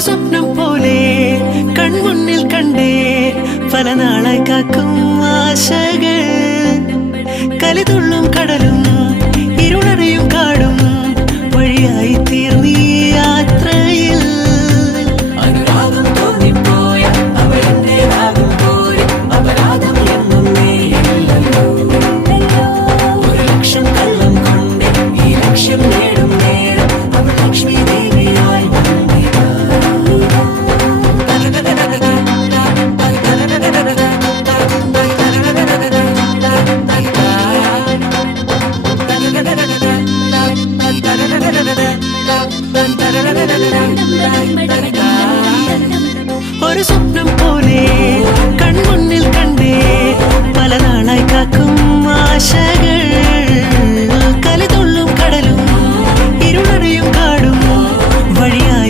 സ്വപ്നം പോലെ കൺമുന്നിൽ കണ്ടേ പല നാളായി കാക്കും ആശകൾ കലിതുള്ളും കടലും